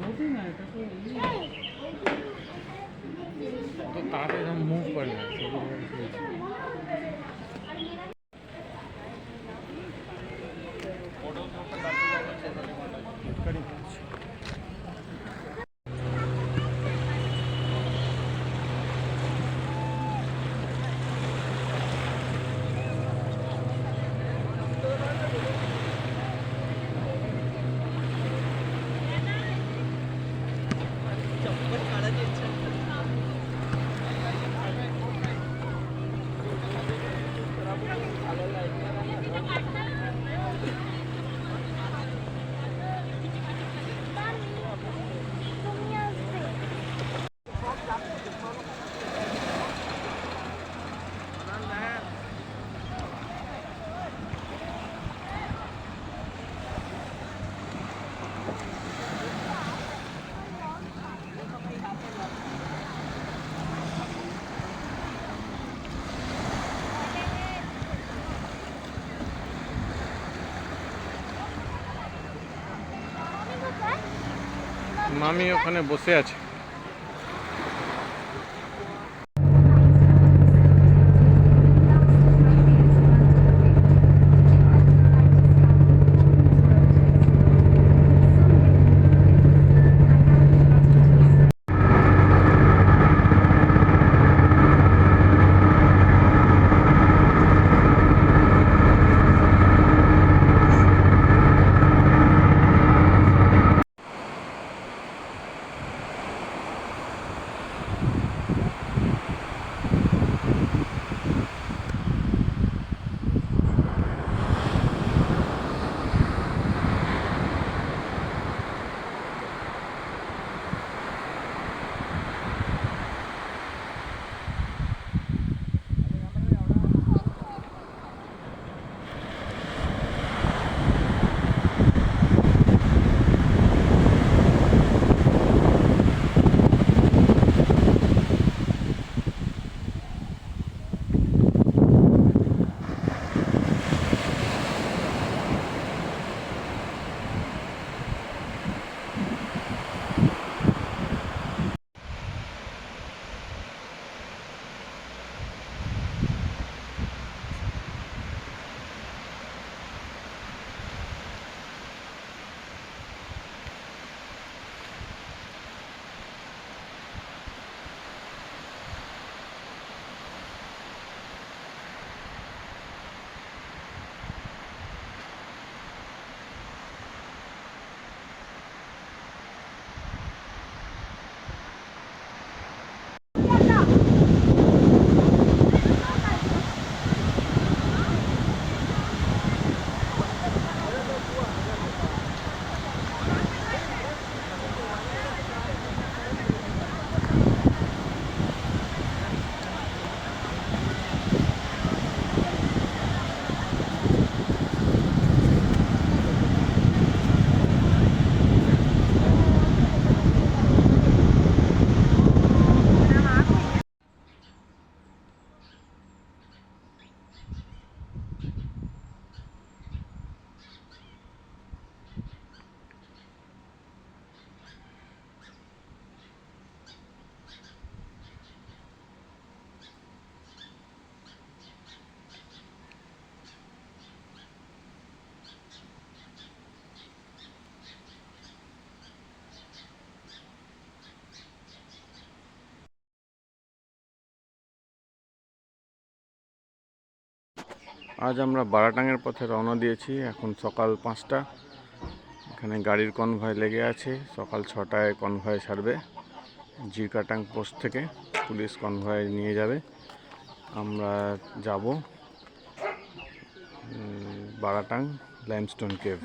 নদী না, এটা তো তাড়াতাড়ি মুভ করে না। মামি ওখানে বসে আছে। আজ আমরা বারাটাঙের পথে রওনা দিয়েছি। এখন সকাল 5টা। এখানে গাড়ির কনভয় লেগে আছে। সকাল 6টায় কনভয় ছাড়বে জিরকাটাং পোস্ট থেকে। পুলিশ কনভয় নিয়ে যাবে। আমরা যাব Baratang limestone cave.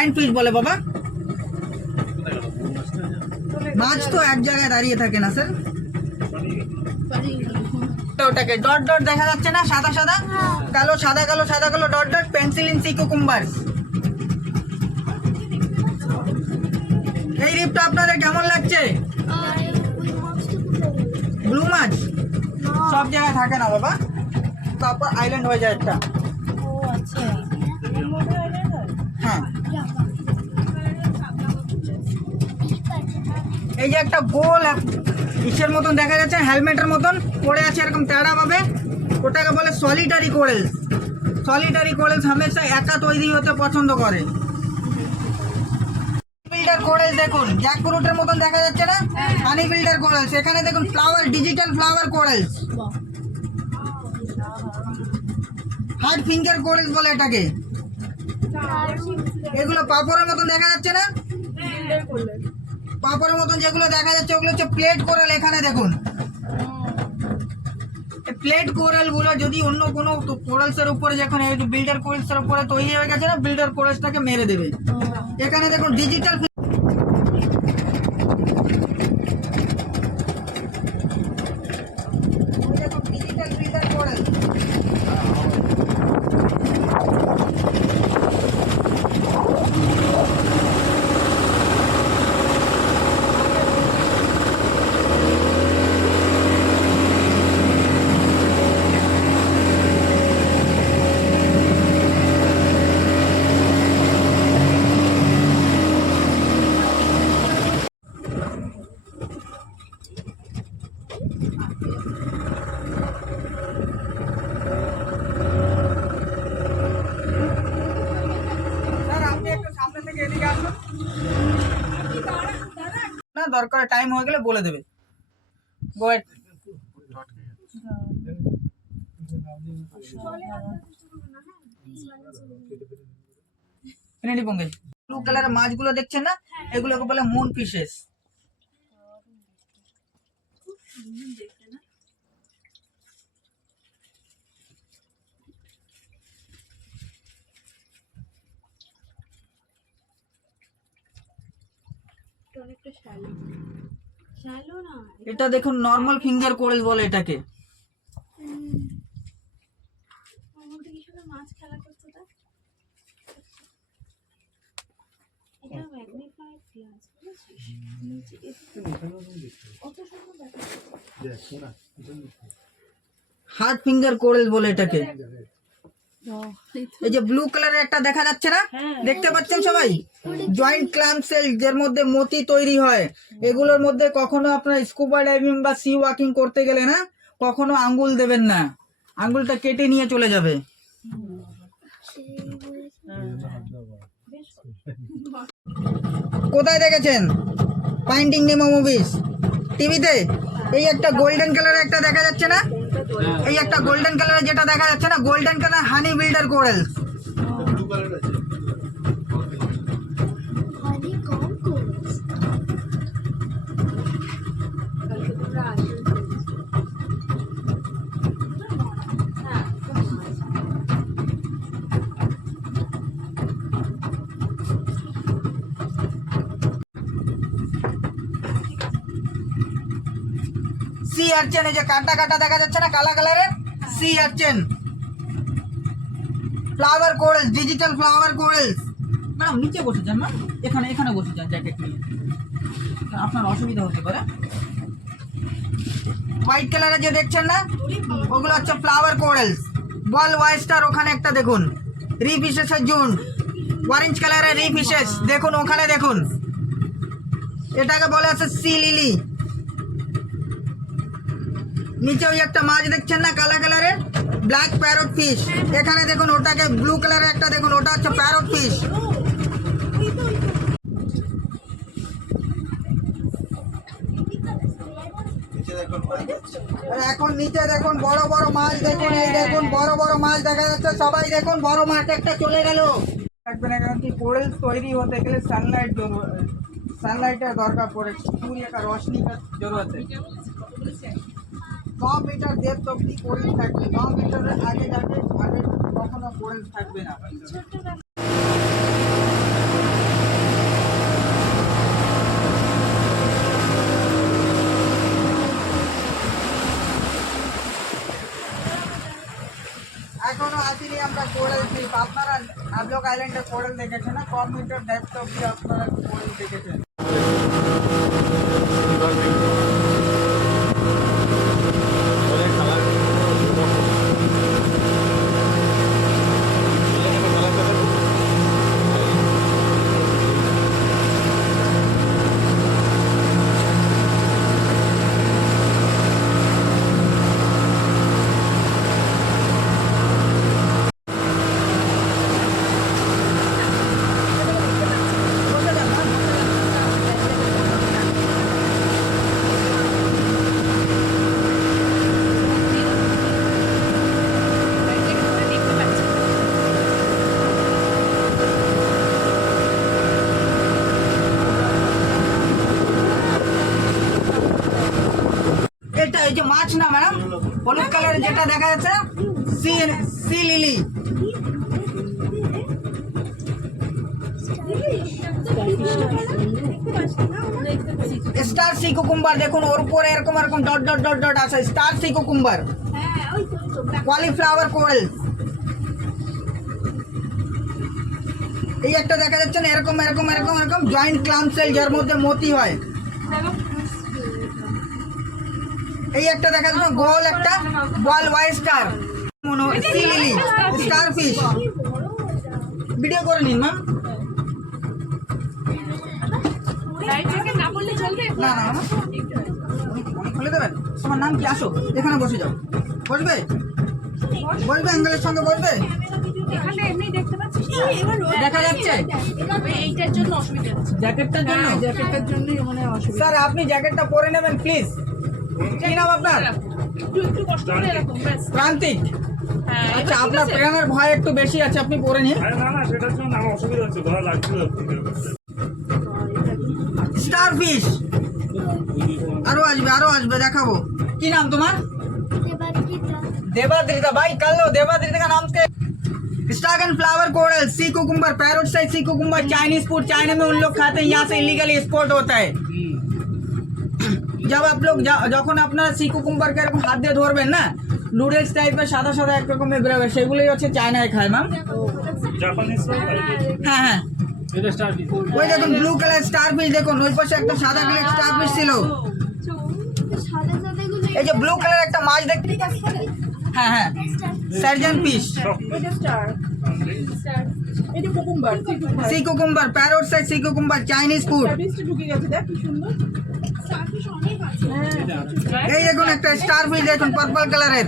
Giant fish বলে বাবা। মাছ তো এক জায়গায় দাঁড়িয়ে থাকে না স্যার। ওটাকে ডট ডট দেখা যাচ্ছে না, সাদা সাদা কালো, সাদা কালো সাদা কালো ডট ডট, পেন্সিলিন সি কুকুম্বার। এই রিপটা আপনাদের কেমন লাগছে? ব্লু মাছ সব জায়গায় থাকে না বাবা, তারপর আইল্যান্ড হয়ে যায় একটা। হ্যাঁ, এই যে একটা গোল ইসের মতন দেখা যাচ্ছে, হেলমেটের মতন পড়ে আছে এরকম তেড়া ভাবে, ওটাকে বলে সলিটারি কোরেলস। সলিটারি কোরেলস হামেশা একা তৈরি হতে পছন্দ করে। বিল্ডার কোরেলস দেখুন, জ্যাকফ্রুটের মতন দেখা যাচ্ছে না, হানি বিল্ডার কোরেলস। এখানে দেখুন flower, digital flower corals. Hard finger corals বলে এটাকে। এগুলো পাপড়ের মতন দেখা যাচ্ছে না, পাপড়ের মতন যেগুলো দেখা যাচ্ছে ওগুলো হচ্ছে প্লেট কোরাল। এখানে দেখুন প্লেট কোরাল গুলো যদি অন্য কোনো কোরালসের উপরে, যখন বিল্ডার কোরালসের উপরে তৈরি হয়ে গেছে না, বিল্ডার কোরালসটাকে মেরে দেবে। এখানে দেখুন ডিজিটাল, ডিজিটাল বিল্ডার কোরাল। না দরকার, টাইম হয়ে গেলে বলে দেবে। ব্লু কালারের মাছগুলো দেখছেন না, এগুলোকে বলে মুন ফিশেস। এটা দেখুন নর্মাল ফিঙ্গার কোরেল বলে এটাকে। হার্ড ফিঙ্গার কোরেল বলে এটাকে। এই যে ব্লু কালারের একটা দেখা যাচ্ছে না, দেখতে পাচ্ছেন সবাই, জয়েন্ট ক্ল্যাম সেল, যার মধ্যে মতি তৈরি হয়। এগুলোর মধ্যে কখনো আপনার স্কুবা ডাইভিং বা সি ওয়াকিং করতে গেলে না, কখনো আঙ্গুল দেবেন না, আঙ্গুলটা কেটে নিয়ে চলে যাবে। কোথায় দেখেছেন? ফাইন্ডিং নেমো মুভিস টিভিতে। এই একটা গোল্ডেন কালারের একটা দেখা যাচ্ছে না, এই একটা গোল্ডেন কালারের যেটা দেখা যাচ্ছে না, golden colour honey builder corals. Sea urchin, এই যে কাটা কাটা দেখা যাচ্ছে না কালা কালারের, sea urchin. Flower corals, digital flower corals. Madam নিচে বসে যান, না এখানে, এখানে বসে যান জ্যাকেট নিয়ে, আপনার অসুবিধা হতে পারে। হোয়াইট কালারের যে দেখছেন না, ওগুলো হচ্ছে ফ্লাওয়ার কোরেলস। বল ওয়েস্টার, ওখানে একটা দেখুন রিফিশেসের জুন। অরেঞ্জ কালারের রিফিশেস দেখুন, ওখানে দেখুন, এটাকে বলে আছে সি লিলি। নিচে ওই একটা মাছ দেখছেন না কালা কালারের, ব্ল্যাক প্যারট ফিশ। এখানে দেখুন ওটাকে ব্লু কালারের একটা দেখুন, ওটা হচ্ছে প্যারট ফিশ। এখন নিচে দেখুন বড় বড় মাছ দেখুন, এই দেখুন বড় বড় মাছ দেখা যাচ্ছে। সবাই দেখুন বড় মাছ একটা চলে গেল। থাকবে না, কারণ কি কোরেলস তৈরি হতে গেলে सनलाइट दरकार पड़े, सूर्य का रोशनी का जरूरत है। 9 मीटर डेप्थ অবধি কোরেল থাকবে, 9 মিটারের আগে যাবে আগে কখনো কোরেল থাকবে না। আসিনি আমরা কোরাল দ্বীপ। আপনারা হ্যাভলক আইল্যান্ডে কোরাল দেখেছেন না? কম মিটার ডেপথ অব্দি আপনারা কোরাল দেখেছেন। এটা এই যে মাছ না ম্যাডাম, হলুদ কালারের যেটা দেখা যাচ্ছে sea sea lily. Star sea cucumber দেখুন, ওর উপরে এরকম এরকম ডট ডট ডট ডট আছে, star sea cucumber. Cauliflower coral, এই একটা দেখা যাচ্ছে না, এরকম এরকম এরকম এরকম জয়েন্ট ক্লাম সেল যার মধ্যে মতি হয়। এই একটা দেখা যাচ্ছে গোল একটা ball oyster sea lily starfish. Video করে নিন ম্যাম। না না না, খুলে দেবেন। তোমার নাম কি? আসো এখানে বসে যাও। বসবে বসবে অ্যাঙ্গেলের সঙ্গে বসবে। দেখা যাচ্ছে জ্যাকেটটার জন্য, জ্যাকেটটার জন্যই মনে হয় অসুবিধা। স্যার আপনি জ্যাকেটটা পরে নেবেন প্লিজ। কি নাম আপনার? প্রান্তিক। আচ্ছা, আপনার প্রেমের ভয় একটু বেশি আছে, আপনি পরে নিন। স্টার ফিশ আরো আসবে দেখাবো। কি নাম তোমার? देवाद्रिता। भाई कर लो देवाद्रिता का नाम से। Star and flower coral, sea cucumber, parrot size sea cucumber, Chinese food China में उन लोग खाते हैं, यहाँ से इलीगली एक्सपोर्ट होता है। जब आप लोग যখন আপনারা সি কুকুম্বারকে এরকম হাত দিয়ে ধরবেন না, নুডলস টাইপের সাদা সাদা এক রকমের বেরোবে, সেগুলোই হচ্ছে চায়নায় খায় ম্যাম। হ্যাঁ হ্যাঁ, ওই দেখুন ব্লু কালার স্টার ফিশ, দেখুন ওই পাশে একটা সাদা কালার স্টার ফিশ ছিল। এই যে ব্লু কালার একটা মাছ দেখতে, হ্যাঁ হ্যাঁ, surgeon fish. Sea cucumber, parrot size sea cucumber, Chinese food. এই দেখুন একটা স্টার ফিশ, দেখুন পার্পল কালারের।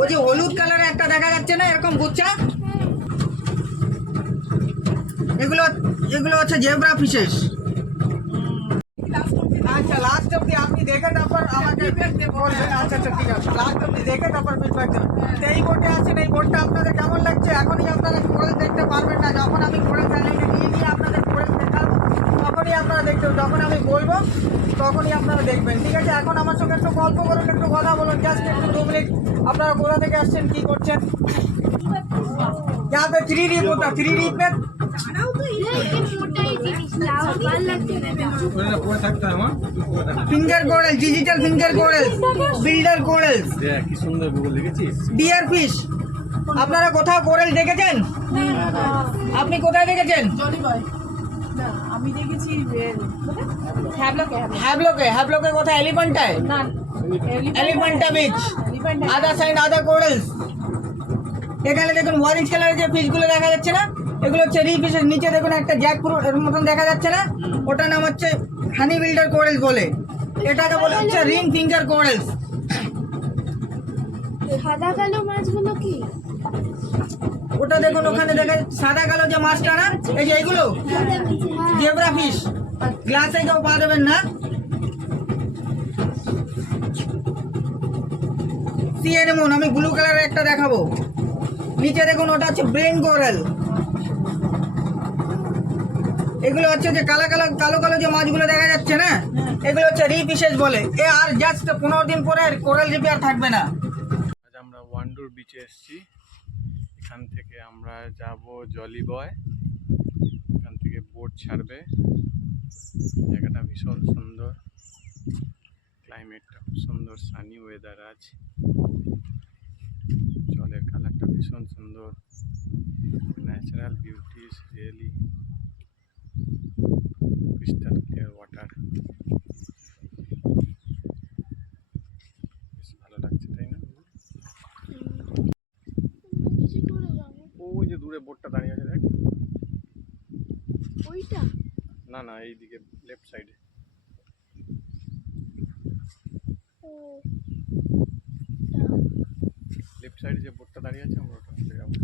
ওই যে হলুদ কালারের একটা দেখা যাচ্ছে না এরকম গুচ্ছা, এগুলো এগুলো হচ্ছে জেব্রা ফিশেস। আচ্ছা লাস্ট অব্দি আপনি দেখে তারপর আমাকে বলবেন। আচ্ছা আচ্ছা ঠিক আছে, লাস্ট অব্দি দেখে তারপর ফিডব্যাক দেবেন। এই বোটে আছেন, এই বোটটা আপনাদের কেমন লাগছে? এখনই আপনারা কোরেল দেখতে পারবেন না, যখন আমি কোরেল চ্যানেলকে নিয়ে আপনাদের কোরেল দেখাবো তখনই আপনারা দেখবেন, যখন আমি বলবো তখনই আপনারা দেখবেন। ঠিক আছে, এখন আমার সঙ্গে একটু গল্প করুন, একটু কথা বলুন, জাস্ট একটু 2 মিনিট। আপনারা কোথা থেকে আসছেন, কি করছেন? यहाँ पे 3D होता, 3D पे finger coral, digital finger coral, builder coral, কি সুন্দর গুগল দেখেছিস? Deer fish. আপনারা কোথাও কোরাল দেখেছেন? আপনি কোথায় দেখেছেন? আমি দেখেছি হ্যাভলকে কোথায়? এলিফ্যান্টায়? এলিফ্যান্টা বিচ, আদার সাইড আদার কোরালস। এখানে দেখুন অরেঞ্জ কালারের যে ফিশগুলো দেখা যাচ্ছে না, এগুলো চেরি ফিশের। নিচে দেখুন একটা জ্যাকফ্রুট এর মতন দেখা যাচ্ছে না, ওটার নাম হচ্ছে হানি বিল্ডার কোরালস বলে। এটাকে বলে হচ্ছে রিং ফিঙ্গার কোরালস। সাদা কালো মাছগুলো কি? ওটা দেখুন ওখানে দেখা সাদা কালো যে মাছটা না, এই যে এইগুলো জেব্রা ফিশ। গ্লাসে কেউ পা দেবেন না। সি অ্যানেমন, আমি ব্লু কালারের একটা দেখাবো। নিচে দেখুন ওটা হচ্ছে ব্রেন কোরাল। এগুলো হচ্ছে যে কালো কালো কালো কালো যে মাছগুলো দেখা যাচ্ছে না, এগুলো হচ্ছে রি ফিশেস বলে। এ আর জাস্ট 15 দিন পরে কোরাল রিপে আর থাকবে না। আজ আমরা ওয়ান্ডুর বিচে এসেছি। এখান থেকে আমরা যাব জলি বয়, এখান থেকে বোট ছাড়বে। জায়গাটা ভীষণ সুন্দর, ক্লাইমেটটা খুব সুন্দর, সানি ওয়েদার আছে, জলের কালারটা ভীষণ সুন্দর, natural beauty is really crystal clear water. বেশ ভালো লাগছে তাই না? কিছু করে যাবো ওই যে দূরে বোটটা দাঁড়িয়ে আছে দেখ। ওইটা না না, এইদিকে লেফট সাইডে ও লেফট সাইডে যে বোটটা দাঁড়িয়ে আছে আমরা ওটা যাবো।